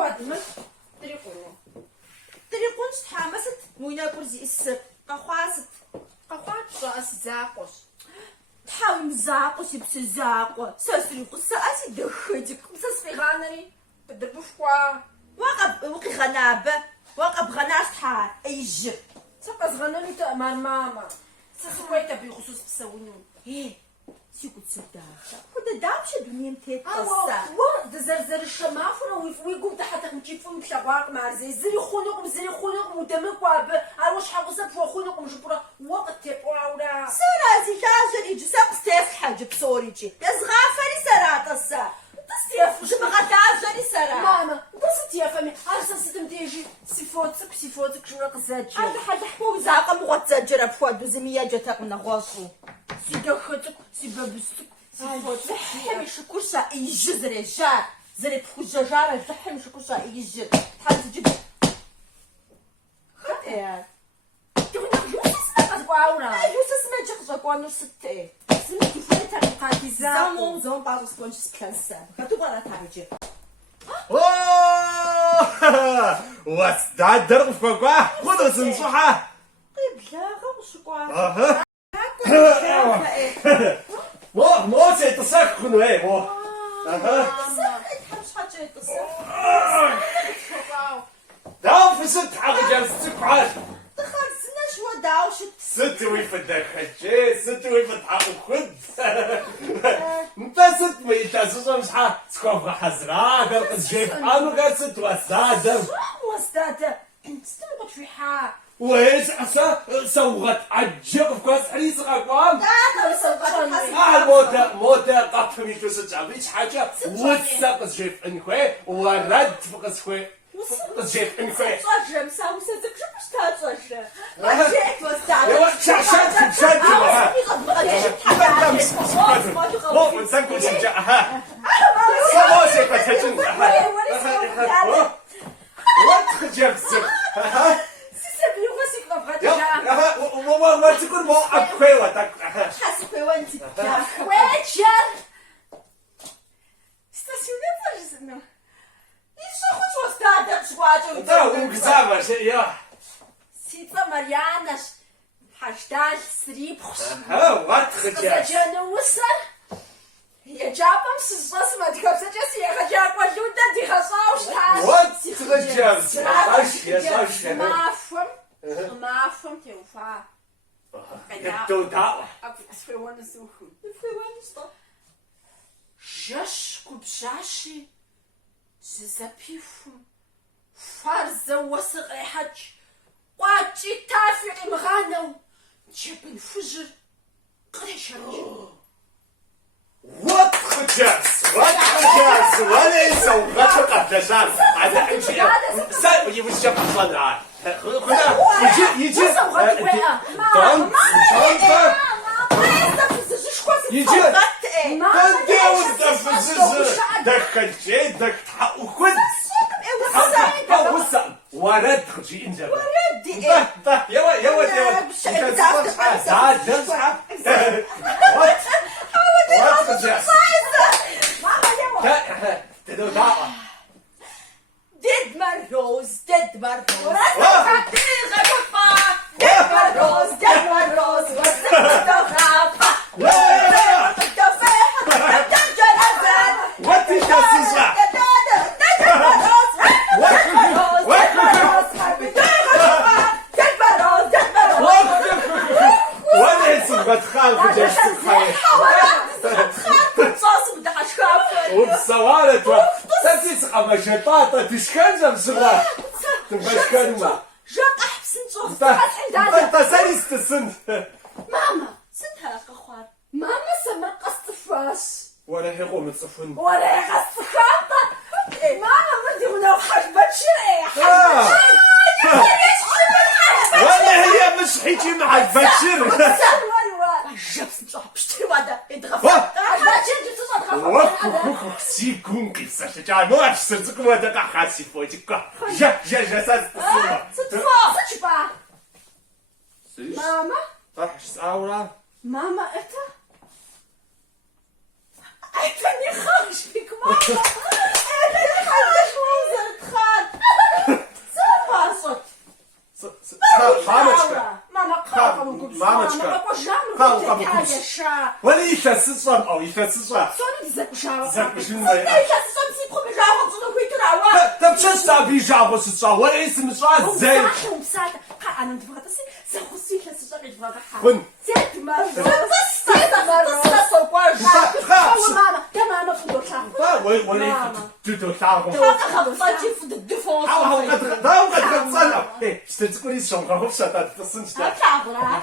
قادمة تريقون شتحامست وينا كرزي السك قخواست شاس زاقوش تحاول مزاقوش يبس زاقو ساسري قصة أسي دخدك مساس في غانري بدبفوا وقي غنابة وقب غناش تحا أيجر سقس غناني تأمر ماما سخويتا بخصوص بسوينون سيكو تصدقها كنت دامشة دنيا متيت قصة دزرزر الشمافرة ويقوم تحت مجيبهم بشواق مع زي خونقم ودمك واب عروش حقوصة بخونقم جبرة وقت تبعورا سرازي كاجر يجي ساقس تفحج بصوريجي يزغافري سراتسا تستيف جبغة تعجري سرا ماما بس تيفهمي عارسة ستم تيجي سيفوتك شراق زاجي هذا حد حكو زاقة مغط زاجرة بفواد وزمية جاتك من غوصو سيدخلتك سيبابستك سيفوتك حمي شكوشة يجي زري جار زري بخوجة جارة حمي شكوشة يجي تحال تجيب خطير تقول يوسس ما قاورا يوسس ما جخجك وانو ستي سميتي فوتا قاتي زامو زون باروس كونش كانسا كتبغى تعرجي УЭС ДАДЭ къыфхуэкӏуа хъунущ Къеблагъэ къыщыкӏуа. Мо сетӏысэх хъуну мо. Тхьэм щхьэкӏэ етӏысэх? Дауэ фысыт тхьэкъыджэм сцӏыкӏухьэр? Дыхъэрзынэщ уэ дауэ щыт? Сыт уи фыдэхэкӏей, сыт уи фытхьэӏухуд? Нтӏэ сыт мы илъэсыщӏэм щхьэ схуэвгъэхьэзыра, ахэр къызжепӏэнухэр сыт УЭС ДАДЭм? УЭС ДАДЭ сытым укъытхуихьа? Уей сэ угъэтӏэджэ къыфхуэсхьри сыкъэкӏуам? Мотэ къэпым илъу сыщӏэфӏи щхьэкӏэ усэ къызжепӏын хуей, уэрэд фыкъызжепӏын хуей. Щӏэжэм сэ усэ зыпщӏыпӏ щта щӏэжэ. Хъупэ Марианнэ хьэждал срипхъущ. Зэджэну усэр еджапӏэм сыщӏэсым адыгэбзэкӏэ сиегъэджакӏуэ людэ дигъэщӏауэ щытащ. Мафэм теухуа. Схуеуэну сухым. Схуеуэну щӏэ. Жэщ губжьащи зызэпихум фар зэуэ сыкърехьэкӏ. Къуакӏи тафи къимыгъанэу джэбын хужьыр кърешэркӏ. Вот хъыджэбз, уэлэсэ угъэту къэблэжьар. Сэ иужькӏэ пхъэнра. Иджы дахэкӏей, дахтхьэӏухуд. ورد خشي انجا ورد يوا ديد مروز شطاطة تشكنزم صغار تبغى جاك أحسن صوت انت سالس تسن ماما سنتها قخوار ماما سما قصد فاش ولا هي قوم تصفن ولا هي قصد خاطة ماما بدي ونو حجبة شريح ولا هي مش حيجي مع البشر جبس نصاحب شتي وادا يدغفر سيكون قصة شجاع ما أعرف سرتكم هذا قاعد فوتك جا ساس ستفا ستشبع ماما راح ساورا ماما إتا أتني خارج فيك ماما أتني خارج موزة ولا إلъэсыщ1эмк1э إلъэсыщ1э Псоми дызэкӏушауэ. Зэкӏушынмэ. Илъэсыщ1эмк1э си пхъум и жагъуэ пщӏыну хуитырауэ. Тапщэщ абы и жагъуэ щытщӏа, уэри сымыщӏа зэи. Умысатэ. Анэм дыбгъэтӏыси зэхъусу илъэсыщӏэм къидвгъэгъэхьа. Хъун. Дэ мамэ фудолъагъу. وەری دودۆڵاغم فاجي فود الدفون. شتە چ کوری شەمڕەوە شەتات دەسن شتە Tá brava.